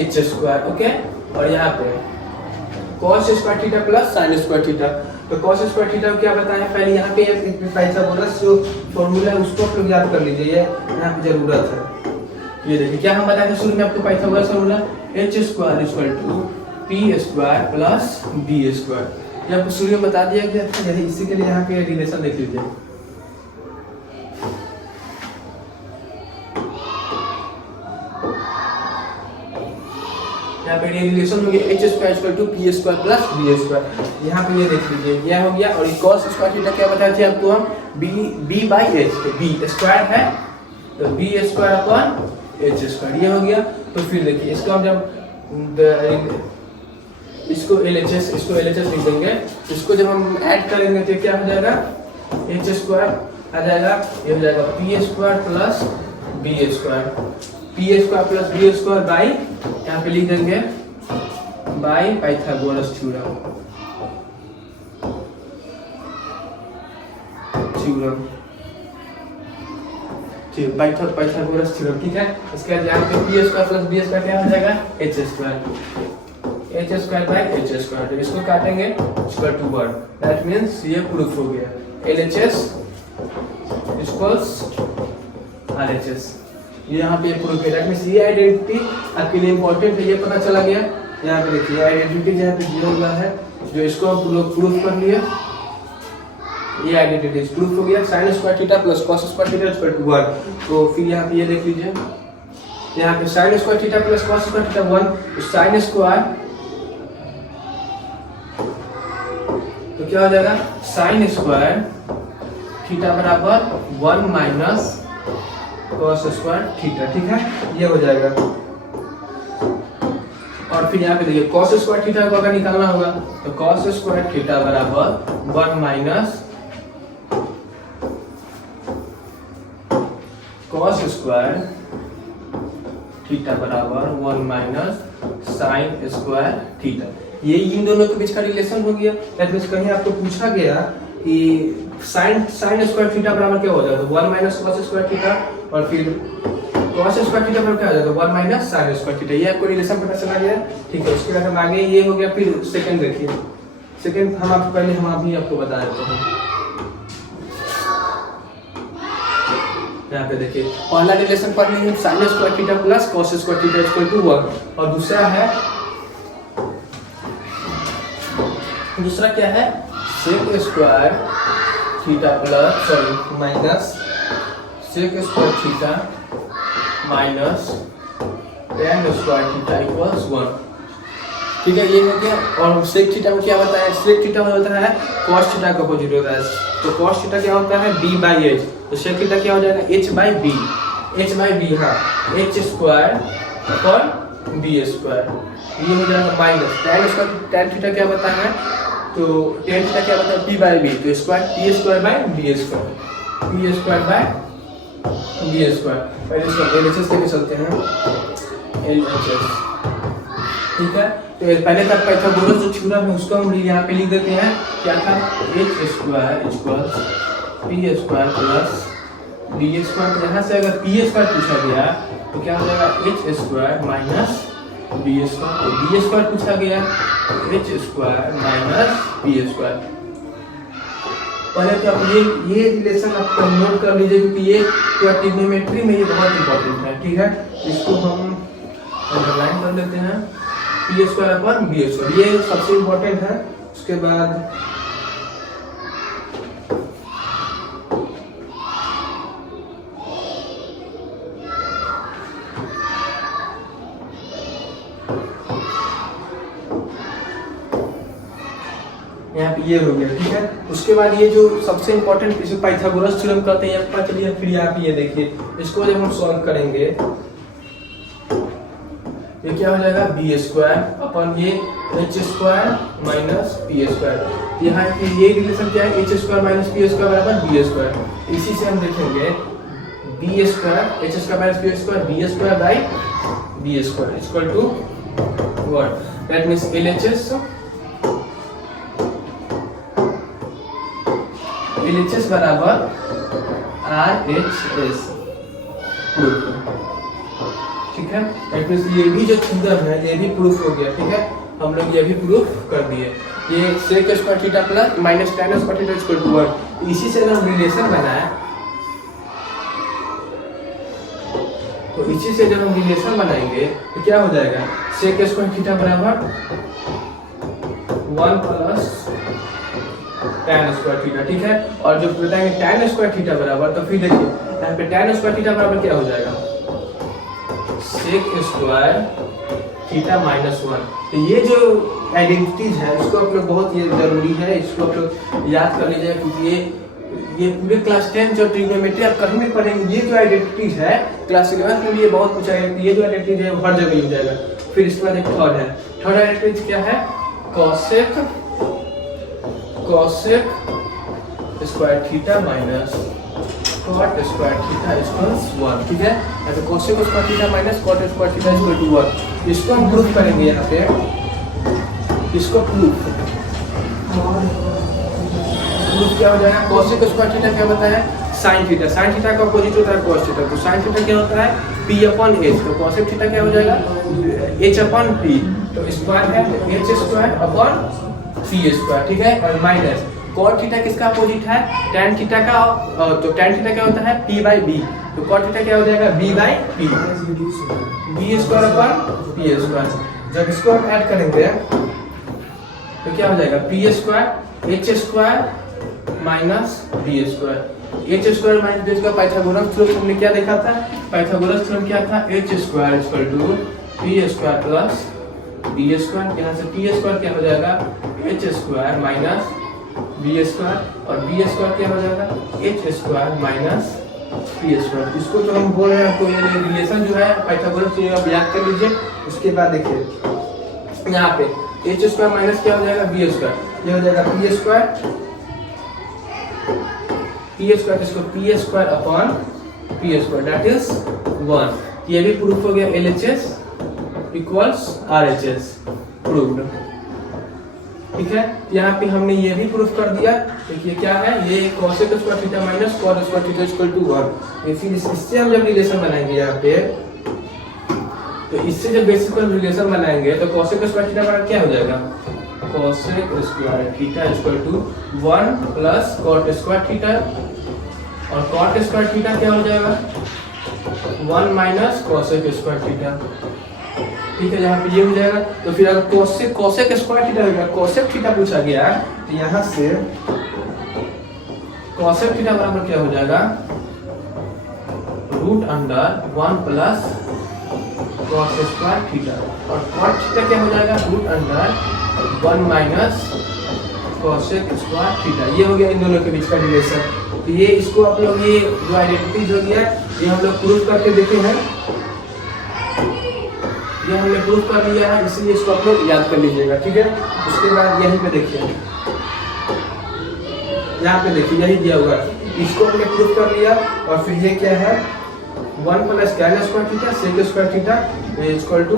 h square, okay. और यहाँ पे cos square theta plus sin square theta, तो cos स्क्वायर थीटा को क्या बताया पहले, यहाँ पे पाइथागोरस जो फॉर्मूला है उसको आप लोग याद कर लीजिए, ये यहाँ पे जरूरत है। ये देखिए क्या हम बताए थे शुरू में आपको, Pythagoras formula h square equal to p square plus b square, ये आपको शुरू में बता दिया गया था। यही इसी के लिए यहाँ पे रिलेशन देख लीजिए, यहाँ पे रिलेशन हो गया h square equal to p square plus b square. यहाँ पे ये देख लीजिए, यह हो गया। और cos स्क्वायर थीटा क्या बताए थे आपको हम, b/h, तो b स्क्वायर है तो b square upon h square, ये हो गया। तो फिर देखिए इसको हम जब इसको LHS लिख देंगे, इसको जब हम ऐड करेंगे तो क्या हो जाएगा, h स्क्वायर आ जाएगा, ये हो जाएगा p square plus b square, p square plus b square by, यहाँ पे लिख देंगे by Pythagoras theorem, Pythagoras theorem, ठीक है। इसके बाद यहाँ पे P square plus B square क्या हो जाएगा, H square by H square. जब इसको काटेंगे square to word, that means ये प्रूफ हो गया LHS इक्वल्स RHS। ये यहाँ पे प्रूफ है, दैट मीन्स ये आइडेंटिटी आपके लिए इंपॉर्टेंट है, ये पता चला गया। यहाँ पे देखिए आइडेंटिटी जहाँ पे दिया हुआ है, जो इसको आप लोग प्रूफ कर लिए, ये आइडेंटिटी प्रूफ हो गया। Sine square theta plus cos square theta equal to 1। तो फिर यहाँ पे ये देख लीजिए, यहाँ पे sign square theta plus cos square theta 1, तो साइन स्क्वायर तो क्या हो जाएगा, साइन स्क्वायर थीटा बराबर 1 माइनस कॉस स्क्वायर थीटा, ठीक है, ये हो जाएगा। और फिर यहाँ पे देखिए कॉस स्क्वायर थीटा को अगर निकालना होगा तो कॉस स्क्वायर थीटा बराबर 1 माइनस कॉस स्क्वायर थीटा बराबर 1 माइनस साइन स्क्वायर थीटा। ये इन दोनों के बीच का रिलेशन हो गया। दैट मींस कहीं आपको पूछा गया कि साइन स्क्वायर थीटा बराबर क्या हो जाएगा, तो 1 माइनस कॉस स्क्वायर थीटा, और फिर कॉस स्क्वायर थीटा बराबर क्या हो जाएगा, 1 माइनस साइन स्क्वायर थीटा। ये आपको रिलेशन पता चला गया, ठीक है। उसके बाद हम आगे ये हो गया। फिर सेकंड देखिए, सेकंड हम आपको पहले हम अभी आपको बता देते हैं। यहाँ पे देखिए पहला रिलेशन पढ़ लीजिए, sine square theta plus cos square theta equal to 1, और दूसरा क्या है sec square theta plus minus sec square theta minus tan square theta equals 1, ठीक है। ये हो गया। और सेक थीटा में क्या होता है, सेक थीटा में होता है cos थीटा का अपोजिट होता है, तो cos थीटा क्या होता है b बाई h, तो सेक थीटा क्या हो जाएगा h बाई b, हाँ h square upon b square, ये हो जाएगा माइनस tan थीटा क्या होता है, तो tan थीटा क्या होता है p बाई b, तो square t square by b square, p square by b square. पहले इसको LHS लेके चलते हैं, LHS, ठीक है। तो पहले तक पाइथागोरस जो थ्योरम है उसको हम यहाँ पे लिख देते हैं, क्या था h square equals p square plus b square. यहाँ से अगर p स्क्वायर पूछा गया तो क्या हो जाएगा h square minus b square, तो b स्क्वायर पूछा गया h square minus b square. पहले तो आप ये रिलेशन आप नोट कर लीजिए, क्योंकि ये ट्रिग्नोमेट्री में ये बहुत इंपॉर्टेंट है, ठीक है। इसको हम अंडरलाइन कर लेते हैं, P square upon B square, ये सबसे इंपॉर्टेंट है। उसके बाद यहाँ पे ये हो गया, ठीक है। उसके बाद ये जो सबसे इंपॉर्टेंट इसे पाइथागोरस थ्योरम कहते हैं, पता चलिए। फिर यहाँ पे ये देखिए, इसको जब हम सॉल्व करेंगे ये क्या हो जाएगा बी स्क्वायर अपन ये H square minus P square. यहाँ ये रिलेशन क्या है, H square minus P square बराबर बी स्क्वायर। इसी से हम देखेंगे B square H square minus P square B square by B square equal to what, that means LHS बराबर RHS, ठीक है। ये भी जो थ्योरम है ये भी प्रूफ हो गया, ठीक है। हम लोग ये भी प्रूफ कर दिए। ये sec square theta plus minus tan square theta equal to 1, इसी से हम रिलेशन बनाया। तो इसी से जब हम रिलेशन बनाएंगे तो क्या हो जाएगा, सेक स्क्वायर थीटा बराबर 1 प्लस tan स्क्वायर थीटा, ठीक है। और जो बताएंगे tan स्क्वायर थीटा बराबर, तो फिर देखिए यहाँ पे tan स्क्वायर थीटा बराबर क्या हो जाएगा, सेक स्क्वायर थीटा माइनस 1। तो ये जो आइडेंटिटीज है इसको आप लोग बहुत ये जरूरी है, इसको आप लोग याद कर लीजिए, क्योंकि ये पूरे क्लास 10 जो ट्रिग्नोमेट्री आप कहीं भी पढ़ेंगे, ये जो आइडेंटिटीज है क्लास 11 में भी ये बहुत पूछा है, ये जो आइडेंटिटीज है हर जगह हो जाएगा। फिर इसके बाद एक थर्ड है, थर्ड आइडेंटिटीज क्या है, cosec square theta minus cot square theta equals 1, ठीक है। ऐसे cosec square theta minus cot square theta equal to 1। इसको हम प्रूफ करेंगे यहाँ पे, इसको प्रूफ क्या हो जाएगा, कोसेक स्क्वायर थीटा क्या बताया, साइन थीटा, साइन थीटा का अपोजिट होता है कॉस थीटा, तो साइन थीटा क्या होता है p अपॉन h, तो कॉसेक थीटा क्या हो जाएगा h अपॉन p, तो स्क्वायर है तो h square upon p square, ठीक है। और माइनस कॉट थीटा किसका अपोजिट है tan थीटा का, तो tan थीटा क्या होता है p बाई b, तो कॉट थीटा क्या हो जाएगा b by p, b square upon p square. जब इसको हम ऐड करेंगे तो क्या हो जाएगा p square h square minus b square, h square minus b square. Pythagoras theorem हमने क्या देखा था, पाइथागोरस थ्योरम क्या था, h square equal to p square plus b square. यहाँ से p स्क्वायर क्या हो जाएगा h square minus b square, और b स्क्वायर क्या हो जाएगा h square minus p square. इसको जो हम बोल रहे हैं आपको ये रिलेशन जो है पाइथागोरस थ्योरम आप याद कर लीजिए। उसके बाद देखिए यहाँ पे h स्क्वायर माइनस क्या हो जाएगा b स्क्वायर, ये हो जाएगा p स्क्वायर, इसको p square upon p square that is 1। ये भी प्रूफ हो गया LHS इक्वल्स RHS प्रूव्ड, ठीक है। यहाँ पे हमने ये भी प्रूफ कर दिया। देखिए क्या है, ये cosec square theta minus cot square theta equal to 1। फिर इससे हम जब रिलेशन बनाएंगे यहाँ पे, तो इससे जब बेसिक रिलेशन बनाएंगे तो cosec स्क्वायर थीटा बराबर क्या हो जाएगा cosec square theta equal to 1 plus cot square theta, और cot स्क्वायर थीटा क्या हो जाएगा 1 माइनस cosec स्क्वायर थीटा, ठीक है। यहाँ पे ये हो जाएगा। तो फिर अगर cosec स्क्वायर थीटा हो गया, cosec थीटा पूछा गया तो यहाँ से cosec थीटा बराबर क्या हो जाएगा root under 1 plus cos square theta, और cot थीटा क्या हो जाएगा root under 1 minus cosec square theta. ये हो गया इन दोनों के बीच का रिलेशन। तो ये इसको आप लोग ये जो आइडेंटिटी हो गया ये हम लोग प्रूफ करके देखे हैं, ये हमने प्रूफ कर लिया है, इसलिए इसको आप लोग याद कर लीजिएगा, ठीक है। उसके बाद यहीं पे देखिए, यहाँ पे देखिए यही दिया हुआ है, इसको हमने प्रूफ कर लिया। और फिर ये क्या है 1 plus tan square theta sec square theta equal to,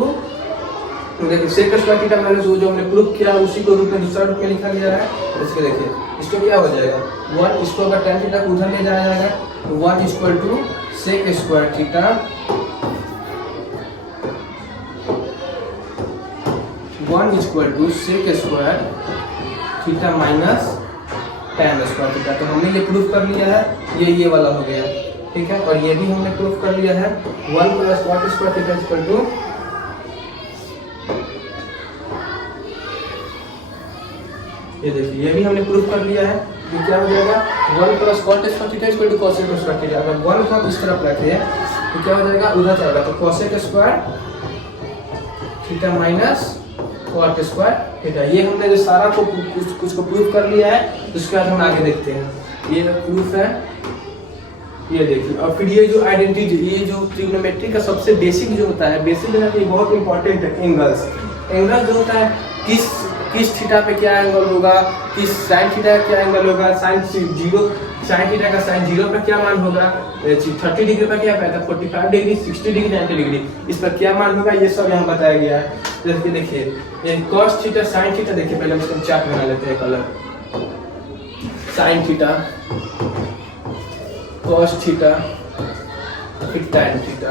तो देखिए sec स्क्वायर थीटा माइनस वो जो हमने प्रूफ किया उसी को रूप में दूसरा रूप में लिखा गया है। इसके देखिए इसको क्या हो जाएगा 1, इसको अगर tan थीटा को उधर ले जाया जाएगा तो 1 equal to sec square theta 1 equal to sec square theta minus tan square theta. तो हमने ये प्रूफ कर लिया है, ये वाला हो गया, ठीक है। और ये भी हमने प्रूफ कर लिया है 1 plus cot square theta equal to, ये देखिए ये भी हमने प्रूफ कर लिया है। ये क्या हो जाएगा 1 plus cot square theta equal to cosec square theta. अगर 1 को हम इस तरफ रखें तो क्या हो जाएगा उधर चलेगा, तो cosec square theta minus cot square theta. ये हमने जो सारा को कुछ को प्रूफ कर लिया है। उसके बाद हम आगे देखते हैं, ये प्रूफ है, ये देखिए। और फिर ये जो आइडेंटिटी, ये जो ट्रिग्नोमेट्री का सबसे बेसिक जो होता है, बेसिक ये बहुत इंपॉर्टेंट है, एंगल्स। एंगल जो होता है किस थीटा पे क्या एंगल होगा, किस साइन थीटा का क्या एंगल होगा, साइन थीटा का साइन 0 पर क्या मान होगा, 30 डिग्री पर क्या आता है 45 डिग्री, 60 डिग्री, 90 डिग्री, इस पर क्या मान होगा, ये सब यहाँ बताया गया है। जैसे कि देखिए ये cos थीटा साइन थीटा, देखिए पहले हम इसका चार्ट बना लेते हैं colour. Sine theta cos theta फिर tan थीटा,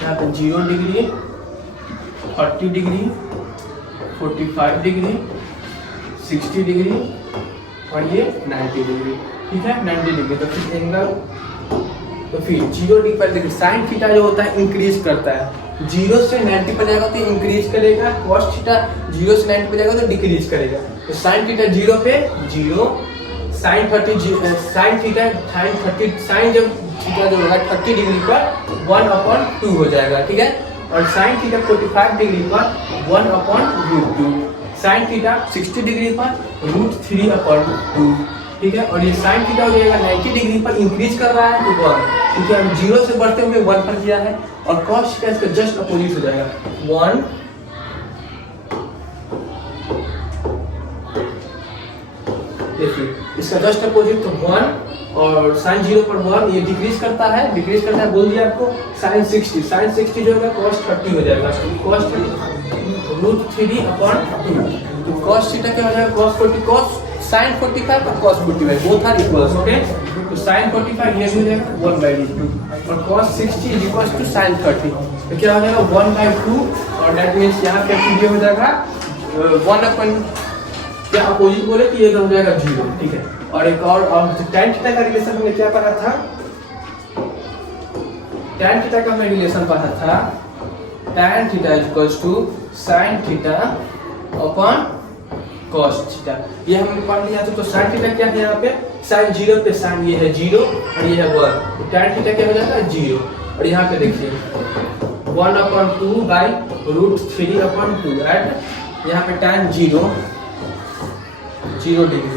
यहाँ पे 0 डिग्री, 30 डिग्री, 45 डिग्री, 60 डिग्री और ये 90 डिग्री, ठीक है 90 डिग्री। तो फिर एंगल, तो फिर 0 डिग्री पर देखिए साइन थीटा जो होता है इंक्रीज करता है, 0 से 90 पर जाएगा तो इंक्रीज करेगा, cos थीटा 0 से 90 पर जाएगा तो डिक्रीज करेगा। तो साइन थीटा 0 पे 0, साइन 30, साइन थीटा साइन जब थीटा जो होगा 30 डिग्री पर 1/2 हो जाएगा, ठीक है। और साइन थीटा 45 डिग्री पर 1/√2, साइन थीटा 60 डिग्री पर √3/2, ठीक है। और ये साइन थीटा हो जाएगा 90 डिग्री पर इंक्रीज कर रहा है तो 1, क्योंकि हम 0 से बढ़ते हुए 1 पर किया है। और cos थीटा इसका जस्ट अपोजिट हो जाएगा 1, देखिए इसका जस्ट अपोजिट तो 1, और साइन 0 पर 1 ये डिक्रीज करता है बोल दिया आपको। साइन 60 जो होगा cos 30 हो जाएगा, cos 30 √3/2। तो cos थीटा क्या हो जाएगा, cos 40 cos sin 45 और cos 45 both are equals, okay. तो sin 45 ये भी हो जाएगा 1/2 और cos 60 is equal to sin 30, तो क्या हो जाएगा 1/2 और दैट मींस यहाँ पे ये हो जाएगा 1/, क्या अपोजिट बोले कि ये हो जाएगा 0, ठीक है। और एक और tan थीटा का रिलेशन हमने क्या पढ़ा था, tan थीटा का हमने रिलेशन पढ़ा था tan theta is equal to sin theta upon cos theta, ये हमने पढ़ लिया था। तो sin थीटा क्या है यहाँ पे, sin 0 पे sin ये है 0 और ये है 1, तो tan थीटा क्या हो जाएगा 0। और यहाँ पे देखिए 1/2/√3/2 एट यहाँ पे tan 0 डिग्री,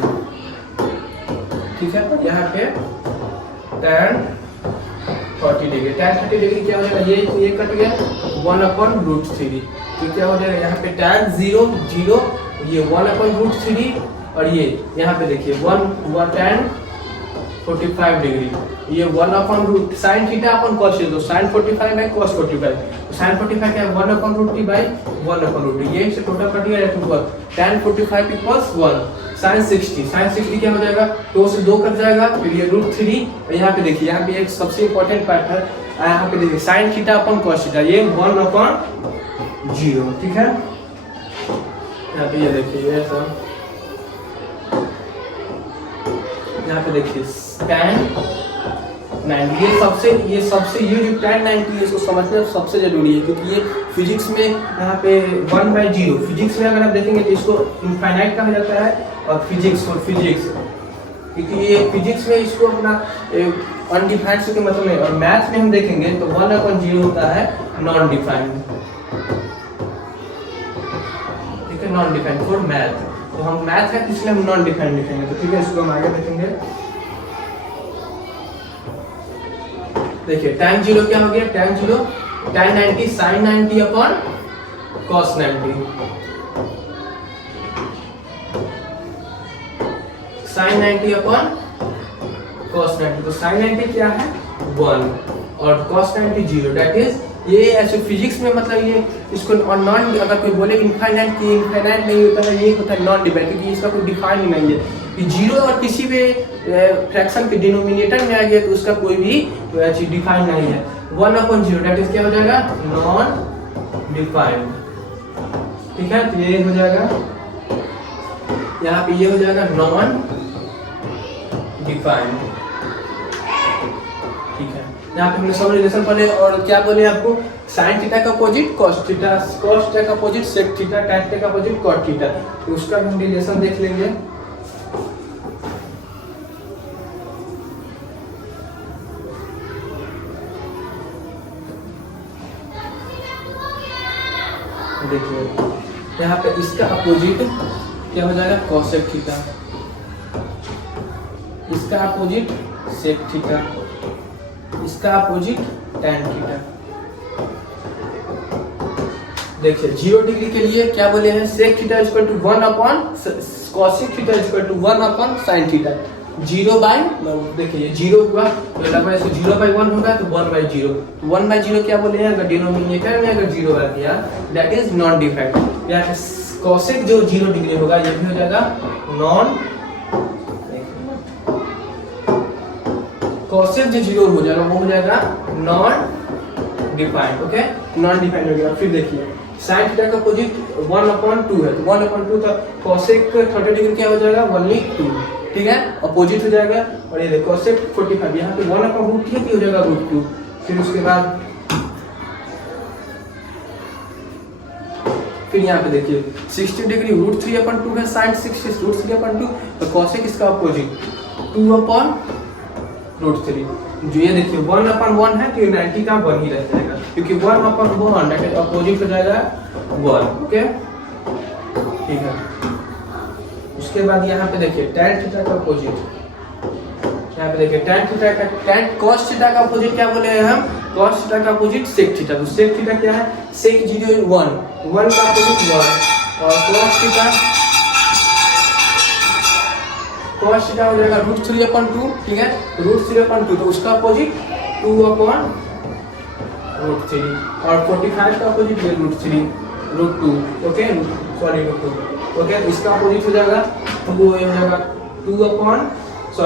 ठीक है। और यहाँ पे tan 40 डिग्री, tan 30 डिग्री क्या हो जाएगा, ये कट गया 1/√3, तो क्या हो जाएगा यहाँ पे tan 0 ये 1/√3 और ये यहाँ पे देखिए 1 tan 45 डिग्री, ये 1/√ sin theta upon cos theta, तो sin 45 बाय cos 45, तो sin 45 क्या है 1/√3 बाय 1/√3, ये से टोटल कट गया तो tan 45 इक्वल्स 1, sin 60 क्या हो जाएगा, 2 से 2 कट जाएगा, फिर ये √3 और यहाँ पे देखिए यहाँ पे एक सबसे इंपॉर्टेंट पार्ट है, यहाँ पे देखिए sin theta upon cos theta, ये 1/0, ठीक है। यहाँ पे ये देखिए ये सब, यहाँ पे देखिए tan 90, ये सबसे ये जो tan 90 है इसको समझना सबसे जरूरी है, क्योंकि ये फिजिक्स में यहाँ पे 1/0, फिजिक्स में अगर आप देखेंगे तो इसको इनफाइनाइट कहा जाता है, और फिजिक्स क्योंकि ये फिजिक्स में इसको अपना अनडिफाइंड से मतलब में, और मैथ्स में हम देखेंगे तो 1/0 होता है नॉन डिफाइंड, ठीक है, नॉन डिफाइंड फॉर मैथ। तो हम मैथ है इसलिए हम नॉन डिफाइंड लिखेंगे, तो ठीक है, इसको हम आगे देखेंगे। देखिए tan 0 क्या हो गया, tan 90 sin 90 upon cos 90, sin 90 upon cos 90, तो sin 90 क्या है 1 और cos 90 0, दैट इज ये ऐसे फिजिक्स में मतलब ये इसको नॉन, अगर कोई बोले इनफाइनाइट की इनफाइनाइट नहीं होता है, ये होता है नॉन डिफाइंड, क्योंकि इसका कोई डिफाइन ही नहीं है कि 0 और किसी भी फ्रैक्शन के डिनोमिनेटर में आ गया तो उसका कोई भी ऐसी डिफाइन नहीं है। 1/0 दैट इज क्या हो जाएगा नॉन डिफाइंड, ठीक है। तो ये हो जाएगा यहाँ पे ये हो जाएगा नॉन डिफाइंड, ठीक है। यहाँ पे हमने सब रिलेशन पढ़े, और क्या बोले आपको sin थीटा का opposite cos theta, cos theta का opposite sec theta, tan theta का अपोजिट cot थीटा, तो उसका हम रिलेशन देख लेंगे। देखिए यहाँ पे इसका अपोजिट क्या हो जाएगा cosec थीटा, इसका अपोजिट sec थीटा, इसका अपोजिट tan थीटा। देखिए 0 डिग्री के लिए क्या बोले हैं, sec theta equal to 1/, cosec theta equal to 1/sin theta, 0/, देखिए 0 हुआ तो लगभग इसको 0/1 होगा तो 1/0, 1/0 क्या बोले हैं, अगर डिनोमिनेटर में अगर 0 आ गया दैट इज नॉन डिफाइंड, या cosec जो 0 डिग्री होगा ये भी हो जाएगा नॉन, cosec जो 0 हो जाएगा वो हो जाएगा non defined, okay, non defined हो गया। फिर देखिए sin थीटा का अपोजिट 1/2 है, तो 1/2 तो cosec 30 डिग्री क्या हो जाएगा 1/2, ठीक है, अपोजिट हो जाएगा। और ये देखो cosec 45 यहाँ पे 1/√3 हो जाएगा √2, फिर उसके बाद फिर यहाँ पे देखिए 60 डिग्री √3/2 है, sin 60 √3/2, तो cosec इसका अपोजिट 2/√3, जो ये देखिए 1/1 है तो 90 का 1 ही रह जाएगा, क्योंकि 1/1 अपोजिट हो जाएगा 1, ओके, ठीक है। उसके बाद यहाँ पे देखिए tan थीटा का अपोजिट, यहाँ पे देखिए tan थीटा का tan cos थीटा का अपोजिट क्या बोले हैं हम, cos थीटा का अपोजिट sec थीटा, तो sec थीटा क्या है sec 0 1 का अपोजिट 1, और cos थीटा हो जाएगा √3/2, ठीक है, √3/2 तो उसका अपोजिट 2/√3, और 45 का अपोजिट ये √3, √2, ओके सॉरी √2, ओके। इसका अपोजिट हो जाएगा 2, हो जाएगा 2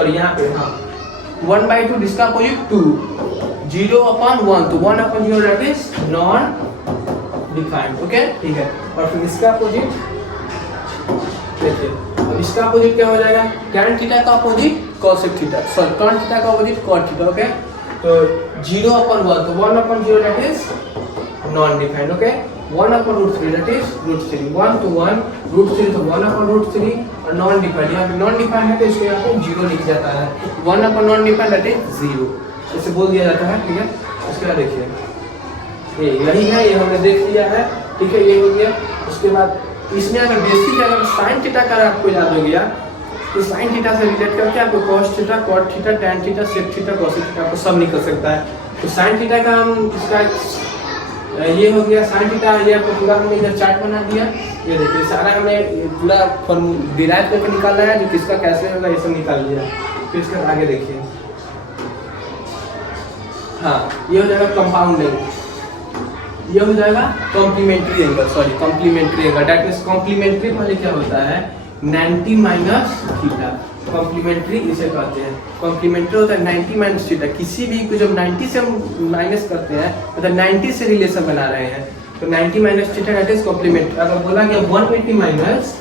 यहाँ पे हाँ 1/2, इसका अपोजिट 2, 0/1, तो 1/0 that is non defined, okay ठीक है। और फिर इसका अपोजिट देखिए, अब इसका अपोजिट क्या हो जाएगा, tan थीटा का opposite cosec theta, sorry tan theta का अपोजिट cot थीटा, ओके। तो 0/1, तो 1/0 that is non defined, okay. 1/√3 that is √3, 1 to 1 √3 तो 1/√3 और नॉन डिफाइंड, यहाँ पे नॉन डिफाइंड है तो इसको यहाँ पे 0 लिख जाता है, 1/नॉन डिफाइंड दैट इज 0, इसे बोल दिया जाता है, ठीक है। इसके बाद देखिए ये यही है, ये हमने देख लिया है, ठीक है, ये हो गया। उसके बाद इसमें अगर बेसिक अगर साइन थीटा का आपको याद हो गया तो साइन थीटा से रिलेट करके आपको cos theta, cot theta, tan theta, sec theta, cosec theta आपको सब निकल सकता है। तो साइन थीटा का हम इसका ये हो गया साइन थीटा, ये आपको पूरा हमने इधर चार्ट बना दिया, ये देखिए सारा हमें पूरा डिराइव करके निकालना है, जो किसका कैसे होगा ये सब निकाल लिया। फिर इसके आगे देखिए हाँ ये हो जाएगा कंपाउंडिंग, ये हो जाएगा complementary angle, sorry complementary angle, that means complementary वाले क्या होता है 90 माइनस थीटा, कॉम्प्लीमेंट्री इसे कहते हैं। कॉम्प्लीमेंट्री होता है 90 माइनस थीटा, किसी भी को जब 90 से हम माइनस करते हैं मतलब 90 से रिलेशन बना रहे हैं तो 90 minus theta that is complementary. अगर बोला गया 180 minus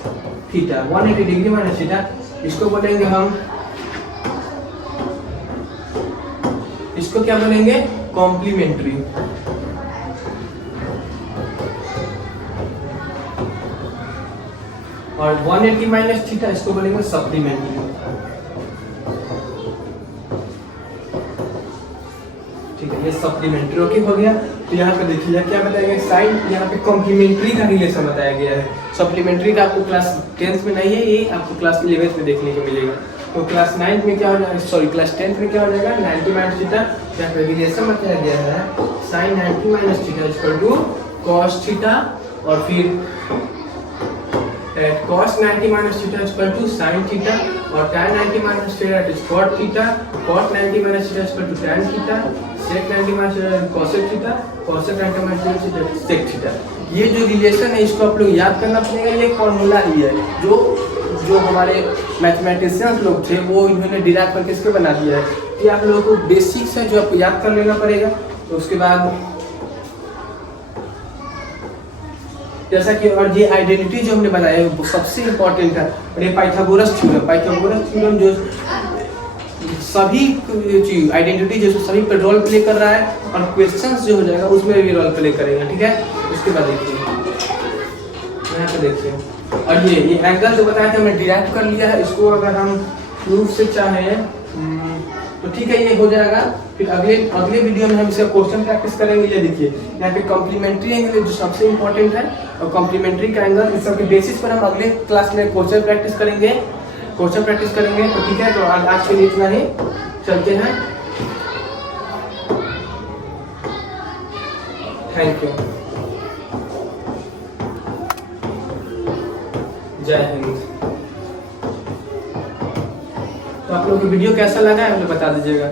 theta, 180 degree minus theta, इसको बोलेंगे हम, इसको क्या बोलेंगे कॉम्प्लीमेंट्री। और 180 माइनस थीटा इसको बोलेंगे सप्लीमेंट्री, ठीक है, ये सप्लीमेंट्री ओके हो गया। तो यहाँ पे देखिए क्या बताया गया साइन, यहाँ पे कॉम्प्लीमेंट्री का रिलेशन बताया गया है। सप्लीमेंट्री का आपको क्लास 10th में नहीं है, ये आपको क्लास 11th में देखने को मिलेगा। तो क्लास 9th में क्या हो जाएगा, सॉरी क्लास 10th में क्या हो जाएगा 90 माइनस थीटा, यहाँ पे रिलेशन बताया गया है sine 90 minus theta equal to cos theta, और फिर cos 90 minus theta is equal to sin theta, और tan 90 minus theta is cot theta, cot 90 minus theta is equal to tan theta, sec 90 minus theta is cosec theta, cosec 90 minus theta is sec theta। ये जो relation है इसको आप लोग याद करना पड़ेगा, ये फॉर्मूला ही है जो हमारे मैथमेटिशियंस लोग थे वो इन्होंने डिराइव करके इसको बना दिया है। ये आप लोगों को बेसिक्स है जो आपको याद कर लेना पड़ेगा। तो उसके बाद जैसा कि और ये आइडेंटिटी जो हमने बनाया है वो सबसे इम्पोर्टेंट है, और ये पाइथागोरस थ्योरम जो सभी चीज आइडेंटिटी जो सभी पे रोल प्ले कर रहा है, और क्वेश्चंस जो हो जाएगा उसमें भी रोल प्ले करेगा, ठीक है। उसके बाद देखिए यहाँ पे देखिए, और ये एंगल जो बताया था हमने डिराइव कर लिया है, इसको अगर हम प्रूफ से चाहें तो ठीक है ये हो जाएगा। फिर अगले वीडियो में हम इसका क्वेश्चन प्रैक्टिस करेंगे। ये देखिए यहाँ पे कॉम्प्लीमेंट्री एंगल जो सबसे इम्पोर्टेंट है, और कॉम्प्लीमेंट्री का एंगल इस सब के बेसिस पर हम अगले क्लास में क्वेश्चन प्रैक्टिस करेंगे। तो ठीक है, तो आज के लिए इतना ही, चलते हैं, थैंक यू, जय हिंद। तो आप लोगों को वीडियो कैसा लगा है मुझे बता दीजिएगा।